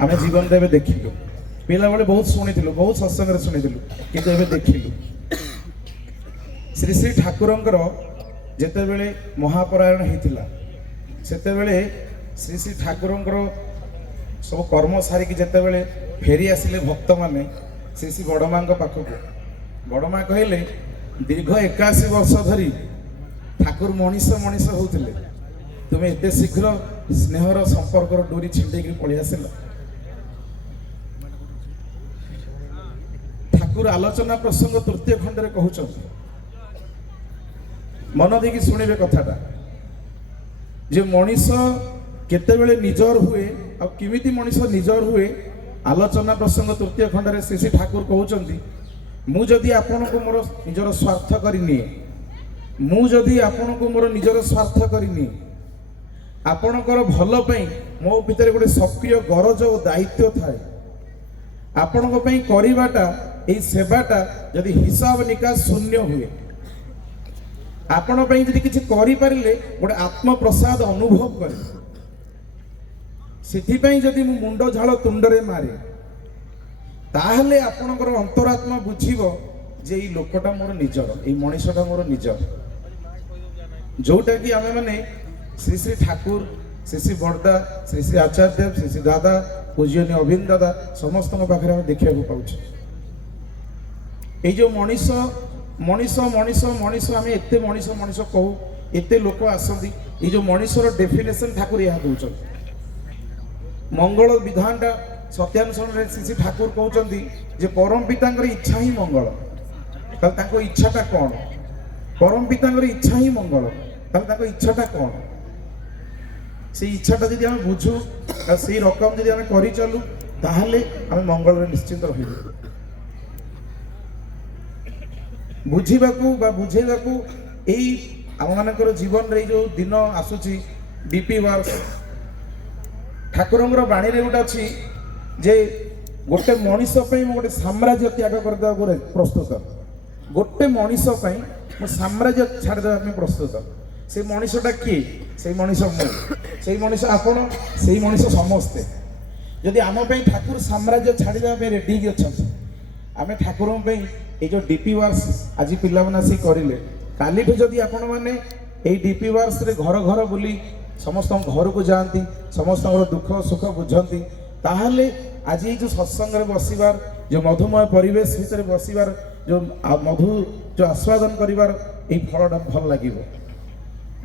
आम जीवन में देखिलु पिला बेले बहुत शुणिलु बहुत सत्संग शुणिलु किंतु एबे देखिलु श्री श्री ठाकुरंकर जेते बेले महापरायण होता सेते बेले श्री श्री ठाकुरंकर सब कर्म सारिकी जेते बेले फेरी आसिले भक्त माने श्री श्री बड़मा पाखक बड़मा कहले दीर्घ 81 वर्ष धरी ठाकुर मनीष मनीष होते तुम्हें एत शीघ्र स्नेहर संपर्क डोरी छिंडेक पलि आसिल ठाकुर आलोचना प्रसंग तृतीय खंड में कहते मन देकी शुणिबे कथाटा जे मनीष केतेबेले निजर हुए आ किमिति मनीष निजर हुए आलोचना प्रसंग तृतीय खंड में श्री श्री ठाकुर कहउचंती मु जदि आपन को मोर निजर स्वार्थ करिनी मु जदि आपन को मोर निजर स्वार्थ करिनी आपणकर भल पई मो भितर गोटे सक्रिय गरज और दायित्व थाए आपण को पई करिबाटा एई सेवाटा जदि हिसाब निकास शून्य हुए आपण पई जदि किछि करि पारिले गोटे आत्म प्रसाद अनुभव करे सिद्धि पई जदि मु मुंड झाळ तुंडरे मारे ताहले आपणकर अंतरात्मा बुझिबो जे ई लोकटा मोर निजर एई मनीषटा मोर निजर जोटा कि आमे माने श्री श्री ठाकुर श्री श्री बड़दा श्री श्री आचार्य देव श्री श्री दादा पूज्यनीय अभिन दादा समस्त पाखे आम देखा पाऊँ ये जो मनीष मनीष मनीष मनीष आम एत मनीष मनीष कहू एत लोक आसती ये जो मनीषर डेफिनेशन ठाकुर यह दौरान मंगल विधानटा सत्यानुसरण श्री श्री ठाकुर कहते जे परम पिता इच्छा ही मंगल इच्छाटा कौन परम पिता इच्छा ही मंगल इच्छाटा कौन से इच्छाटा जब आम बुझू से रकम जब आम कर चलू ताहले आम मंगल निश्चिंत रही बुझीबाकू बा बुझेबाकू एई आम मानकर जीवन रे जो दिन आसुची डीपी वर्क ठाकुरंगर बाणी रे गोटे अच्छी जे गोटे मनीष गोटे साम्राज्य त्याग करदेवा प्रस्तुत गोटे मनीष साम्राज्य छाड़देवा प्रस्तुत से मनीषटा किए से मनीष से मनीष आपण से मनीष समस्ते जदि आम ठाकुर साम्राज्य छाड़देवा रेडी अच्छा आम ठाकुर ये जो डीपी वर्स आज पिला आसी करें काली जदि आपण मैंने ये डीपी वर्स रे घर घर बुली समस्त घर को जाती समस्त दुख सुख बुझती ताहले आज ये जो सत्संग बसबार जो मधुमय परिवेश भितर बसबार जो मधु जो आस्वादन करिवार ये फलटा भल लगे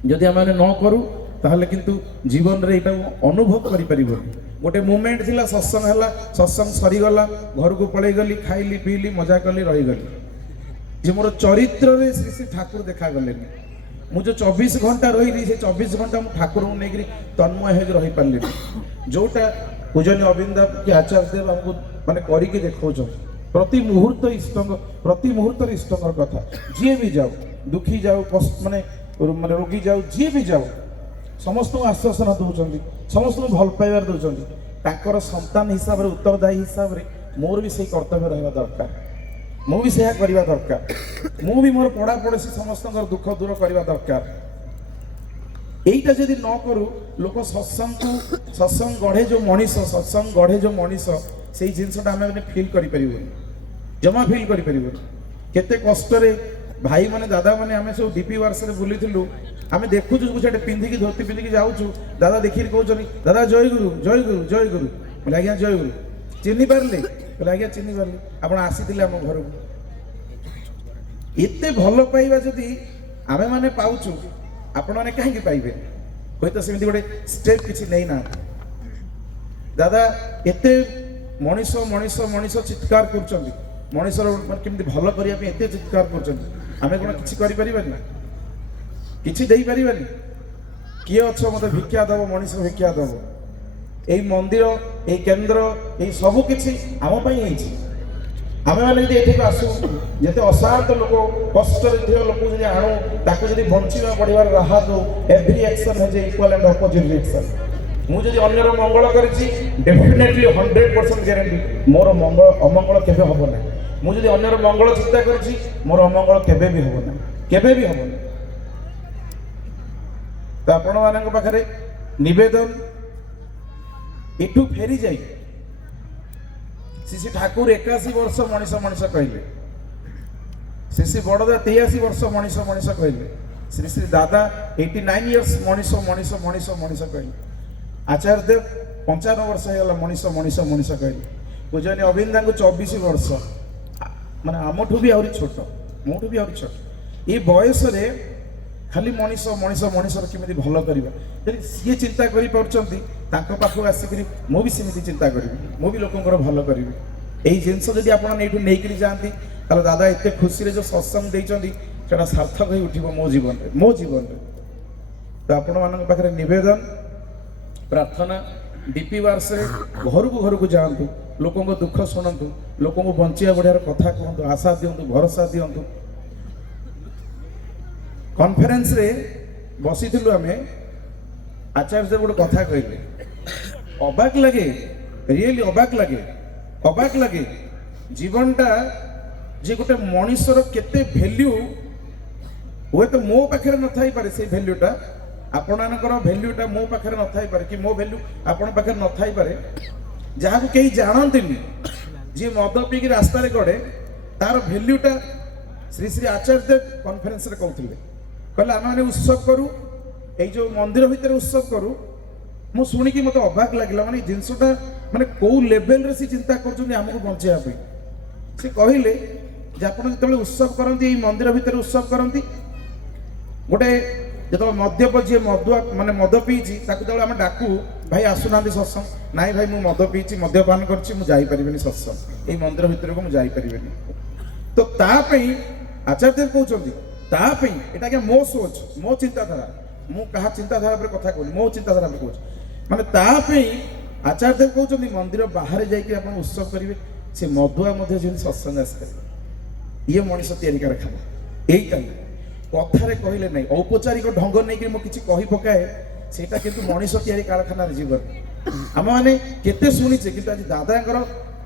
जदि आम न करूँ ताहले किंतु जीवन रे एटा अनुभव करि परिबो गोटे मोमेंट थिला सत्संग हला सत्संग सरीगला घर को पलि गली खाइली पीली मजा कली रही गली जे मोर चरित्र रे श्री श्री ठाकुर देखा गले मु जो 24 घंटा रही से 24 घंटा मु ठाकुर को नेकरी तन्मय हो रही पारली जोटा पूजनीय अविंदा के आचार्य देव हमको माने करी के देखौ प्रति मुहूर्त इष्टंकर कथा जी भी जाओ दुखी जाओ माने माने रोगी जाओ जी भी जाओ समस्त को आश्वासन दौरान समस्त को भल पाइबार दौरान संतान हिसाब से उत्तरदायी हिसाब से मोर भी सही कर्तव्य रहा दरकार मु भी सेहा करवा दरकार मु भी मोर पड़ा पड़ोसी समस्त दुख दूर करवा दरकार यहीटा जदि न करूँ लोक सत्संग गढ़े जो मनीष सत्संग गढ़े जो मनीष से जिनसटा आम फिल कर जमा फिल कर केते कष्ट भाई माने दादा माने आम सब डीपी वर्ष बुली आम देखु गोटे पिंधिकी धोती पिंधिकी जाऊँ दादा देखिए कहते दादा जय गुरु जय गुरु जय गुरु बोले आज्ञा जय गुरु चिन्ह पारे बोले आज्ञा चिन्ह पारे आप आसी आम घर को एत भल पाइबा जदि आमे माने पाउछु आपण माने कहीं पाइबे कोई तो सेमती गोटे स्टेप किसी नहीं ना दादा एते मनीष मनीष मनीष चित्कार कर मनीषर केमती भल करने एत चित्कार कर आमे कौन किसी करें किसी दे पारिबानी किए अच्छ मत भिक्षा दब मनीष भिक्षा दब यही मंदिर यही केन्द्र यही सबू किसी आम आम मैंने ये आसू जिते असाध लोक कष्ट लोक आणु ताको जब बंचा पड़ार राह दो every action has equal and opposite reaction मुझे अन्यर मंगल कर डेफिनेटली 100% ग्यारंटी मोर मंगल अमंगल केबे हबो ना मुझे अन्यर मंगल चिंता कर मोर अमंगल केबे भी हबो ना केबे भी हबो ना तो आपण मान पाखे नवेदन एठू फेरी जाए ଶ୍ରୀ ଶ୍ରୀ ଠାକୁର 81 ବର୍ଷ ମଣିଷ ମଣିଷ କହିଲେ, ଶ୍ରୀ ଶ୍ରୀ ବଡ଼ଦା 83 ବର୍ଷ ମଣିଷ ମଣିଷ କହିଲେ, ଶ୍ରୀ ଶ୍ରୀ ଦାଦା 89 ଇୟର୍ସ ମଣିଷ ମଣିଷ ମଣିଷ ମଣିଷ କହିଲେ, ଆଚାର୍ଯ୍ୟ ଦେବ 55 ବର୍ଷ ହେଇଗଲା ମଣିଷ ମଣିଷ ମଣିଷ କହିଲେ, ପୂଜନୀ ଅବିନ୍ଦାଙ୍କୁ 24 ବର୍ଷ, ମାନେ ଆମଠୁ ବି ଆହୁରି ଛୋଟ, ମୋଠୁ ବି ଆହୁରି ଛୋଟ। ଏ ବୟସରେ ଖାଲି ମଣିଷ ମଣିଷ ମଣିଷର କେମିତି ଭଲ କରିବା, ଯଦି ସିଏ ଚିନ୍ତା କରିପାରୁଛନ୍ତି ତାଙ୍କ ପାଖକୁ ଆସିକରି ମୁଁ ବି ସେମିତି ଚିନ୍ତା କରିବି, ମୁଁ ବି ଲୋକଙ୍କର ଭଲ କରିବି। ଏଇ ଜିନିଷ ଯଦି ଆପଣ ଏଇଠୁ ନେଇକରି ଯାଆନ୍ତି ତାହେଲେ ଦାଦା ଏତେ ଖୁସିରେ ଯେଉଁ ସତ୍ସଙ୍ଗ ଦେଇଛନ୍ତି ସେଟା ସାର୍ଥକ ହେଇ ଉଠିବ ମୋ ଜୀବନରେ। ତ ଆପଣମାନଙ୍କ ପାଖରେ ନିବେଦନ ପ୍ରାର୍ଥନା, ଡିପି ୱାର୍ସରେ ଘରକୁ ଘରକୁ ଯାଆନ୍ତୁ, ଲୋକଙ୍କ ଦୁଃଖ ଶୁଣନ୍ତୁ, ଲୋକଙ୍କୁ ବଞ୍ଚିବା ବଢ଼ିଆର କଥା କୁହନ୍ତୁ, ଆଶା ଦିଅନ୍ତୁ, ଭରସା ଦିଅନ୍ତୁ। କନଫରେନ୍ସରେ ବସିଥିଲୁ ଆମେ, ଆଚାର୍ଯ୍ୟ ଗୋଟେ କଥା କହିଲେ, ଅବାକ ଲାଗେ, ରିଏଲି ଅବାକ ଲାଗେ ଜୀବନଟା ଯେ ଗୋଟେ ମଣିଷର କେତେ ଭ୍ୟାଲ୍ୟୁ ହୁଏତ ମୋ ପାଖରେ ନଥାଇପାରେ, ସେଇ ଭ୍ୟାଲ୍ୟୁଟା ଆପଣମାନଙ୍କର ଭ୍ୟାଲ୍ୟୁଟା ମୋ ପାଖରେ ନଥାଇପାରେ, କି ମୋ ଭ୍ୟାଲ୍ୟୁ ଆପଣଙ୍କ ପାଖରେ ନଥାଇପାରେ। ଯାହାକୁ କେହି ଜାଣନ୍ତିନି, ଯିଏ ମଦ ପିଇକି ରାସ୍ତାରେ ଗଡ଼େ, ତାର ଭ୍ୟାଲ୍ୟୁଟା ଶ୍ରୀ ଶ୍ରୀ ଆଚାର୍ଯ୍ୟ ଦେବ କନଫରେନ୍ସରେ କହୁଥିଲେ, କହିଲେ ଆମେମାନେ ଉତ୍ସବ କରୁ, ଏଇ ଯେଉଁ ମନ୍ଦିର ଭିତରେ ଉତ୍ସବ କରୁ। ମୁଁ ଶୁଣିକି ମୋତେ ଅବାକ ଲାଗିଲା, ମାନେ ଏଇ ଜିନିଷଟା ମାନେ କୋଉ ଲେଭେଲରେ ସେ ଚିନ୍ତା କରୁଛନ୍ତି ଆମକୁ ବଞ୍ଚେଇବା ପାଇଁ। ସେ କହିଲେ ଯେ ଆପଣ ଯେତେବେଳେ ଉତ୍ସବ କରନ୍ତି, ଏଇ ମନ୍ଦିର ଭିତରେ ଉତ୍ସବ କରନ୍ତି, ଗୋଟେ ଯେତେବେଳେ ମଦ୍ୟପ ଯିଏ ମଦ ପିଇଛି ତାକୁ ଯେତେବେଳେ ଆମେ ଡାକୁ, ଭାଇ ଆସୁନାହାନ୍ତି ସତ୍ସଙ୍ଗ, ନାଇଁ ଭାଇ ମୁଁ ମଦ ପିଇଛି, ମଦ୍ୟପାନ କରିଛି, ମୁଁ ଯାଇପାରିବିନି ସତ୍ସଙ୍ଗ, ଏଇ ମନ୍ଦିର ଭିତରକୁ ମୁଁ ଯାଇପାରିବିନି। ତ ତା ପାଇଁ ଆଚାର୍ଯ୍ୟ କହୁଛନ୍ତି, ତା ପାଇଁ ଏଇଟା ଆଜ୍ଞା ମୋ ସୋଚ, ମୋ ଚିନ୍ତାଧାରା, ମୁଁ କାହା ଚିନ୍ତାଧାରା ଉପରେ କଥା କହୁନି, ମୋ ଚିନ୍ତାଧାରା ଉପରେ କହୁଛି। ମାନେ ତା ପାଇଁ ଆଚାର୍ଯ୍ୟ କହୁଛନ୍ତି ମନ୍ଦିର ବାହାରେ ଯାଇକି ଆପଣ ଉତ୍ସବ କରିବେ, ସେ ମଦୁଆ ମଧ୍ୟ ଯେମିତି ସତ୍ସଙ୍ଗ ଆସିପାରିବେ। ଇଏ ମଣିଷ ତିଆରି କାରଖାନା, ଏଇଟା କଥାରେ କହିଲେ ନାହିଁ, ଔପଚାରିକ ଢଙ୍ଗ ନେଇକି ମୁଁ କିଛି କହି ପକାଏ, ସେଇଟା କିନ୍ତୁ ମଣିଷ ତିଆରି କାରଖାନାରେ ଜୀବନ। ଆମେମାନେ କେତେ ଶୁଣିଛେ, କିନ୍ତୁ ଆଜି ଦାଦାଙ୍କର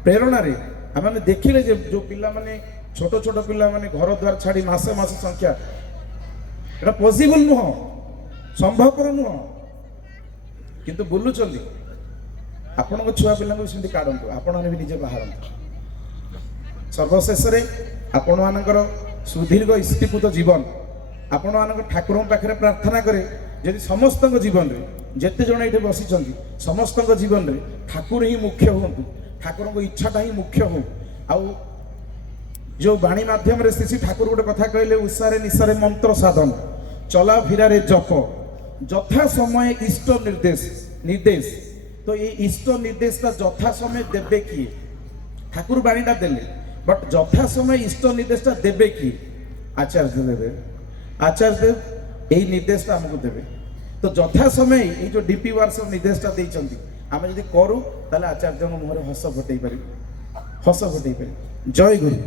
ପ୍ରେରଣାରେ ଆମେମାନେ ଦେଖିଲେ ଯେ ଯୋଉ ପିଲାମାନେ ଛୋଟ ଛୋଟ ପିଲାମାନେ ଘର ଦ୍ୱାର ଛାଡ଼ି ମାସ ସଂଖ୍ୟା, ଏଟା ପସିବଲ ନୁହଁ, ସମ୍ଭବପର ନୁହଁ, କିନ୍ତୁ ବୁଲୁଛନ୍ତି। ଆପଣଙ୍କ ଛୁଆ ପିଲାଙ୍କୁ ବି ସେମିତି କାଢ଼ନ୍ତୁ, ଆପଣମାନେ ବି ନିଜେ ବାହାରନ୍ତୁ। ସର୍ବଶେଷରେ ଆପଣମାନଙ୍କର ସୁଦୀର୍ଘ ଇଷ୍ଟିପୂତ ଜୀବନ, ଆପଣମାନଙ୍କ ଠାକୁରଙ୍କ ପାଖରେ ପ୍ରାର୍ଥନା କରେ, ଯଦି ସମସ୍ତଙ୍କ ଜୀବନରେ, ଯେତେ ଜଣ ଏଇଠି ବସିଛନ୍ତି ସମସ୍ତଙ୍କ ଜୀବନରେ ଠାକୁର ହିଁ ମୁଖ୍ୟ ହୁଅନ୍ତୁ, ଠାକୁରଙ୍କ ଇଚ୍ଛାଟା ହିଁ ମୁଖ୍ୟ ହଉ। ଆଉ ଯେଉଁ ବାଣୀ ମାଧ୍ୟମରେ ଶ୍ରୀ ଠାକୁର ଗୋଟେ କଥା କହିଲେ, ଉଷାରେ ନିଶାରେ ମନ୍ତ୍ର ସାଧନ, ଚଲା ଫିରାରେ ଜପ, ଯଥା ସମୟ ଇଷ୍ଟ ନିର୍ଦ୍ଦେଶ। ତ এই ইষ্ট ନିର୍ଦ୍ଦେଶଟା যথা সময় দেবে কি? ঠাকুর বাণীটা দেলে, বাট যথা সময় ইষ্ট ନିର୍ଦ୍ଦେଶটা দেবে কি? আচার্য দেবে। আচার্য দেব এই ନିର୍ଦ୍ଦେଶটা ଆମକୁ দেবে। তো যথা সময় এই যে ডিপি ওয়ার্সর ନିର୍ଦ୍ଦେଶটা ଦେଇଛନ୍ତି, ଆମେ ଯଦି କରୁ ତାହେଲେ ଆଚାର୍ଯ୍ୟଙ୍କ ମୁହଁରେ ହସ ଫୁଟେଇ ପାରିବୁ, ହସ ଫୁଟେଇ ପାରିବୁ। ଜୟ ଗୁରୁ।